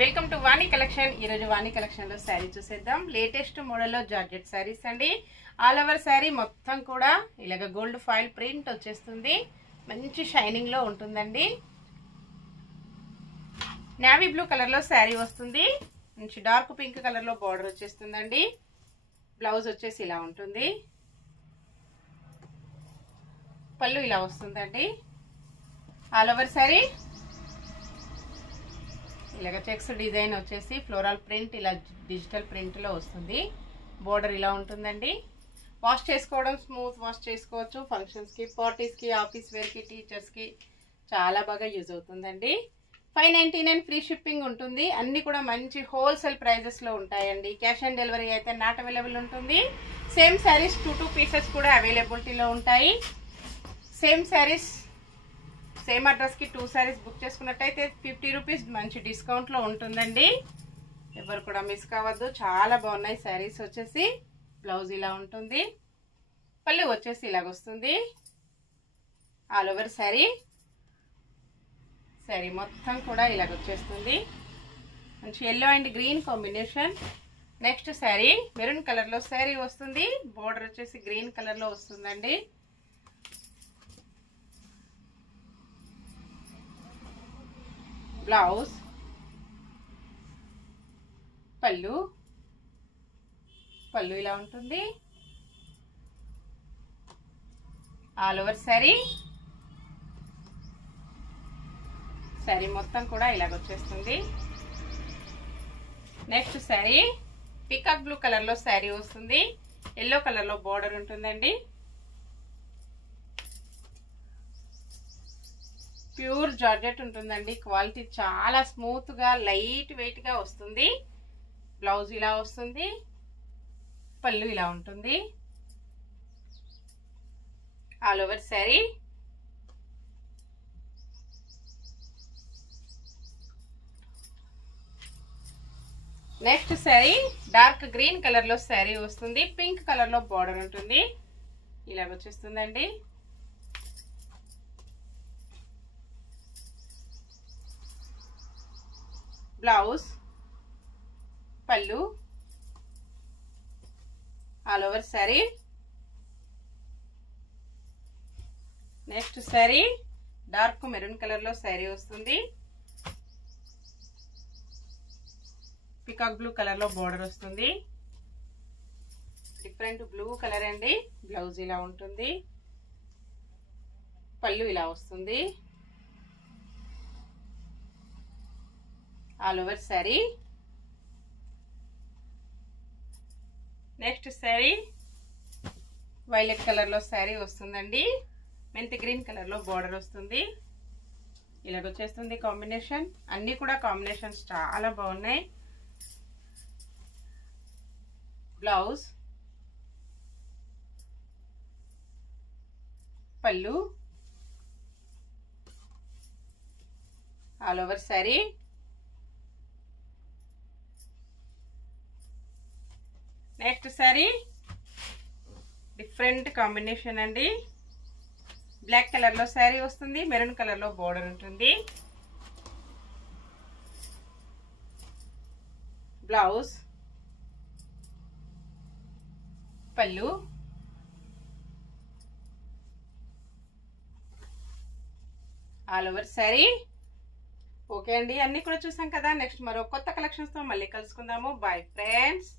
Welcome to Vani collection. ఈ రోజు వాణి collection లో శారీ చూసేద్దాం. లేటెస్ట్ మోడల్ లో జార్జెట్ శారీస్ అండి. ఆల్ ఓవర్ శారీ మొత్తం కూడా ఇలాగ గోల్డ్ ఫాయిల్ ప్రింట్ వచ్చేస్తుంది. మంచి షైనింగ్ లో ఉంటుందండి. నేవీ బ్లూ కలర్ లో శారీ వస్తుంది. మంచి డార్క్ పింక్ కలర్ లో బార్డర్ వచ్చేస్తుందండి. బ్లౌజ్ వచ్చేసి ఇలా ఉంటుంది. పళ్ళు ఇలా వస్తుందండి. ఆల్ ఓవర్ శారీ ఇలాగ చెక్స్ డిజైన్ వచ్చేసి ఫ్లోరల్ ప్రింట్ ఇలా డిజిటల్ ప్రింట్ లో వస్తుంది. బోర్డర్ ఇలా ఉంటుందండి. వాష్ చేసుకోవడం స్మూత్ వాష్ చేసుకోవచ్చు. ఫంక్షన్స్ కి, పార్టీస్ కి, ఆఫీస్ వేర్ కి, టీచర్స్ కి చాలా బాగా యూజ్ అవుతుందండి. 599 ఫ్రీ షిప్పింగ్ ఉంటుంది. అన్ని కూడా మంచి హోల్సేల్ ప్రైజెస్ లో ఉంటాయండి. క్యాష్ ఆన్ డెలివరీ అయితే నాట్ అవైలబుల్ ఉంటుంది. సేమ్ శారీస్ 2 పీసెస్ కూడా అవైలబిలిటీలో ఉంటాయి. సేమ్ శారీస్ సేమ్ అడ్రస్ కి 2 శారీస్ బుక్ చేసుకున్నట్టయితే 50 రూపీస్ మంచి డిస్కౌంట్ లో ఉంటుందండి. ఎవరు కూడా మిస్ కావద్దు. చాలా బాగున్నాయి శారీస్ వచ్చేసి. బ్లౌజ్ ఇలా ఉంటుంది. పళ్ళు వచ్చేసి ఇలాగ వస్తుంది. ఆల్ ఓవర్ శారీ మొత్తం కూడా ఇలాగ వచ్చేస్తుంది. మంచి yellow and green combination. Next sari maroon colour లో శారీ వస్తుంది. బోర్డర్ వచ్చేసి గ్రీన్ కలర్ లో వస్తుందండి. బ్లౌజ్, పళ్ళు ఇలా ఉంటుంది. ఆల్ ఓవర్ శారీ మొత్తం కూడా ఇలాగ వచ్చేస్తుంది. Next sari peacock blue colour లో శారీ వస్తుంది. ఎల్లో కలర్ లో బోర్డర్ ఉంటుందండి. ప్యూర్ జార్జెట్ ఉంటుందండి. క్వాలిటీ చాలా స్మూత్ గా లైట్ వెయిట్ గా వస్తుంది. బ్లౌజ్ ఇలా వస్తుంది. పళ్ళు ఇలా ఉంటుంది. All over sari next sari dark green colour లో శారీ వస్తుంది. పింక్ కలర్ లో బార్డర్ ఉంటుంది. ఇలాగ వచ్చేస్తుందండి. బ్లౌజ్, పళ్ళు, all over sari. Next sari dark maroon colour లో శారీ వస్తుంది. పికాక్ బ్లూ కలర్ లో బోర్డర్ వస్తుంది. డిఫరెంట్ బ్లూ కలర్ అండి. బ్లౌజ్ ఇలా ఉంటుంది. పళ్ళు ఇలా వస్తుంది. All over sari. Next sari violet colour లో శారీ వస్తుందండి. మెంతి గ్రీన్ కలర్ లో బోర్డర్ వస్తుంది. ఇలాగ వచ్చేస్తుంది కాంబినేషన్. అన్ని కూడా కాంబినేషన్స్ చాలా బాగున్నాయి. బ్లౌజ్, పళ్ళు, all over sari. Next sari different combination అండి. బ్లాక్ కలర్ లో శారీ వస్తుంది. మెరూన్ కలర్ లో బోర్డర్ ఉంటుంది. బ్లౌజ్, పళ్ళు, ఆల్ ఓవర్ శారీ. ఓకే అండి, అన్ని కూడా చూసాం కదా. నెక్స్ట్ మరో కొత్త కలెక్షన్స్ తో మళ్ళీ కలుసుకుందాము. Bye friends.